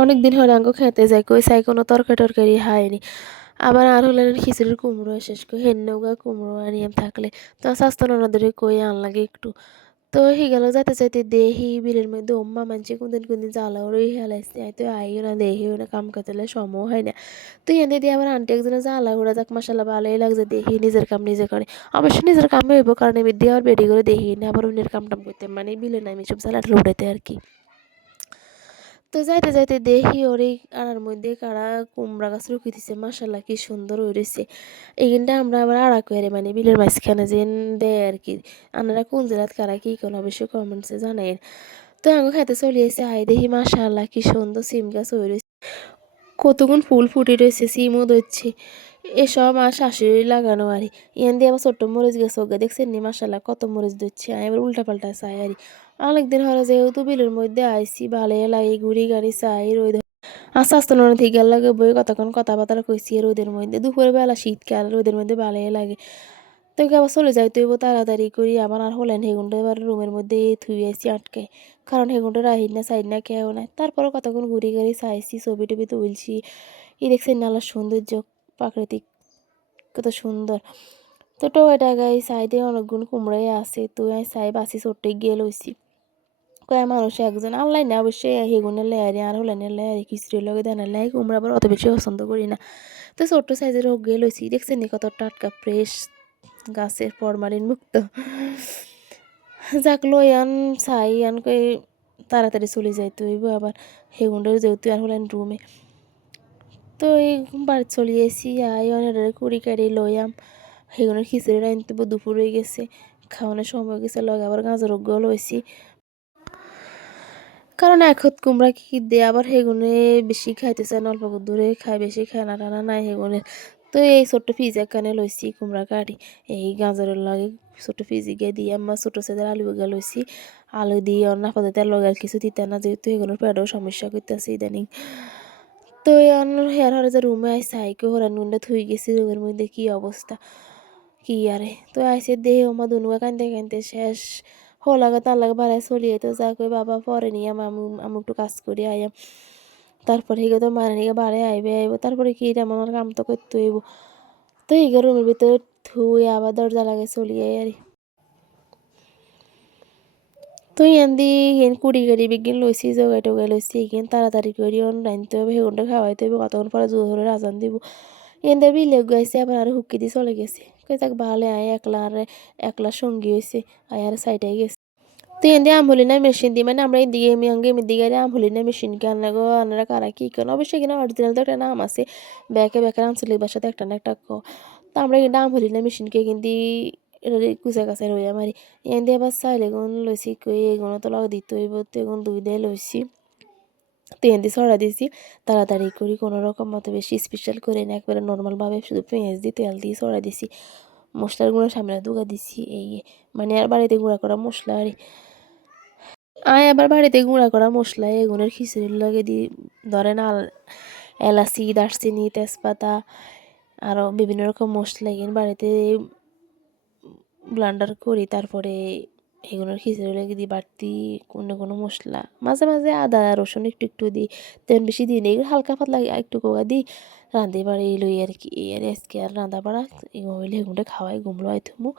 অনেকদিন হলে আঙ্গো খেতে যাই কই চাই কোনো তরকারি টরকারি খায়নি। আবার আর হলে খিচুড়ির কুমড়ো শেষ কই হেন্নৌগা কুমড়ো আনিয়াম থাকলে তো স্বাস্থ্য ননদরে কই আন লাগে একটু। তো গেল যাইতে যাইতে দেহি বিলের মধ্যে ওম্মা মানছে কোনদিন কোনদিন জ্বালাও রই হেলাইছে তো আইও না দেহিও না কাম কাতলে সময় হয় না। তো এনে দিয়ে আবার আন্টি একজনে জ্বালা ঘোরা যাক মাসাল্লাহ ভালোই লাগছে দেখি নিজের কাম নিজে করে। অবশ্যই নিজের কামে হইব কারণ এমনি দিয়ে আর বেডি করে দেখি না আবার অন্যের কাম টাম করতে মানে বিলে নাই সব জ্বালাটা উঠাইতে আর কি। তো যাইতে যাইতে দেখি ওর এই আড়ার মধ্যে কারা কুমড়া গাছ রুখি দিছে মাসাল্লাহ কি সুন্দর হয়ে রয়েছে। এইখানটা আমরা আবার আড়া করে মানে বিলের মাঝখানে যে দেয় আর কি। আপনারা কোন জেলাত কারা কি কোন অবশ্যই কমেন্টসে জানাই। তো আঙ্গো খাইতে চলে এসে হাই দেখি মাসাল্লাহ কি সুন্দর সিম গাছ হয়ে রয়েছে, কতগুণ ফুল ফুটে রয়েছে সিমও ধরছে। এসব আমার শাশুড়ি লাগানো আরই ইয়ান দিয়ে আবার ছোট্ট মরিচ গাছ ওগা দেখছেন নি মাসাল্লাহ কত মরিচ ধরছে আমি এবার উল্টা পাল্টা চাই আরই। অনেকদিন হলো যেহেতু বিলের মধ্যে আইসি ভালোই লাগে ঘুরি গাড়ি চাই রোদ আস্তে আস্তে নন থেকে লাগে বই কতক্ষণ কথাবার্তা কইছি রোদের মধ্যে দুপুরে বেলা শীতকাল রোদের মধ্যে ভালোই লাগে। তো আবার চলে যাই তুই তাড়াতাড়ি করি আবার আর হলেন হেগুনটা এবার রুমের মধ্যে থুই আইসি আটকে, কারণ হেগুনটা রাহিন না সাইড না কেউ নাই। তারপরে কতক্ষণ ঘুরি গাড়ি চাইছি ছবি টবি তুলছি। দেখছেন নালা সৌন্দর্য প্রাকৃতিক কত সুন্দর। তো টোয়েটা গাই সাইডে অনেকগুণ কুমড়াই আছে তুই আই সাই বাসি ছোট্ট গিয়ে লইছি কয়া মানুষ একজন আল্লাহ না অবশ্যই হেগুনের লেয়ারি আর হলেনের লেয়ারি খিচুড়ির লগে দেনের লেয়ারি কুমড়া আবার অত বেশি পছন্দ করি না। তো ছোট্ট সাইজের হোক গিয়ে লইছি দেখছেন নি কত টাটকা ফ্রেশ গাছের ফরমালিন মুক্ত। যাক লই আন চাই আন কই তাড়াতাড়ি চলে যাইতে হইব আবার হেগুনটার যেহেতু আর হলেন রুমে। তো এই বাড়ি চলে এসি আই অনেক কুড়ি কাড়ি লইয়াম সেগুলোর খিচুড়ি রাঁধতে দুপুর হয়ে গেছে, খাওয়ানোর সময় গেছে লগে আবার গাজর গল লইছি কারণ একত কুমড়া কি দিয়ে আবার সেগুনে বেশি খাইতে চায় না অল্প দূরে খায় বেশি খানা টানা নাই সেগুনে। তো এই ছোট্ট ফিজা কানে লইছি কুমড়া কাটি এই গাজরের লগে ছোট্ট ফিজি গিয়ে দিয়ে আমার ছোটো সাইজের আলু বেগা লইছি আলু দিয়ে অন্য পাতাতে লগে আর কিছু দিতে না যেহেতু এগুলোর পেটেও সমস্যা করতেছে ইদানিং। তো হেয়ার হরে যে রুমে আইসে আইকে হরান গুন্ডা থুই গেছি রুমের মধ্যে কি অবস্থা কি আরে তো আইসে দেহ আমার দুনুয়া কানতে কানতে শেষ হোলাগা তার লাগে বাড়ায় চলিয়ে তো যা কই বাবা পরে নিয়ে আমি একটু কাজ করি আইয়াম তারপরে হিগে তো মানে নিয়ে বাড়ে আইব তারপরে কি আমার কাম তো করতে হইব। তো হিগে রুমের ভিতরে থুই আবার দরজা লাগে চলিয়ে আর তো ইয়ান্দি হেন কুড়ি গাড়ি বিগিন লইছি জগাই টগাই লইছি এগিন তাড়াতাড়ি করি রাঁধতে হবে সেগুনটা খাওয়াইতে হবে কতক্ষণ পরে জোরে আজান দিব। এনদে বিলে গাইছে আবার আর হুক্কি দিয়ে চলে গেছে কই তাক ভালে আয় একলা আর একলা সঙ্গী হয়েছে আয় আর সাইডে গেছে। তো এনদে আমহলিনা মেশিন দিয়ে মানে আমরা এদিকে আমি আঙ্গে এদিকে আমহলিনা মেশিন কেন গো আনারা কারা কি কেন অবশ্যই কিনা অরিজিনাল তো একটা নাম আছে ব্যাকে ব্যাকে আঞ্চলিক ভাষাতে একটা না একটা তো আমরা কিন্তু আমহলিনা মেশিনকে কিন্তু কুচা কাছে রই আমারি এন দিয়ে আবার চাইলে গুণ লইছি কই এগুলো তো লগে দিতে হইব তো এগুন দুই দিয়ে লইছি তেল দিয়ে ছড়া দিয়েছি তাড়াতাড়ি করি কোনো রকম মতো বেশি স্পেশাল করে না একবারে নর্মালভাবে শুধু পেঁয়াজ দিয়ে তেল দিয়ে ছড়া দিছি মশলার গুঁড়ো সামনে দুগা দিছি এই মানে আর বাড়িতে গুঁড়া করা মশলা আর আয় আবার বাড়িতে গুঁড়া করা মশলা এগুনের খিচুড়ির লগে দিয়ে ধরেন এলাচি দারচিনি তেজপাতা আরও বিভিন্ন রকম মশলা এখানে বাড়িতে ব্লান্ডার করি তারপরে এগুলোর খিচুড়ি লেগে দিই বাড়তি কোনো কোনো মশলা মাঝে মাঝে আদা রসুন একটু একটু দিই তেমন বেশি দিই না এগুলো হালকা পাতলা একটু কোয়া দিই রাঁধে বাড়ি লই আর কি এই আর আজকে আর রাঁধা বাড়া এগুলো হইলে এগুলো খাওয়াই ঘুমলো আই থুমু।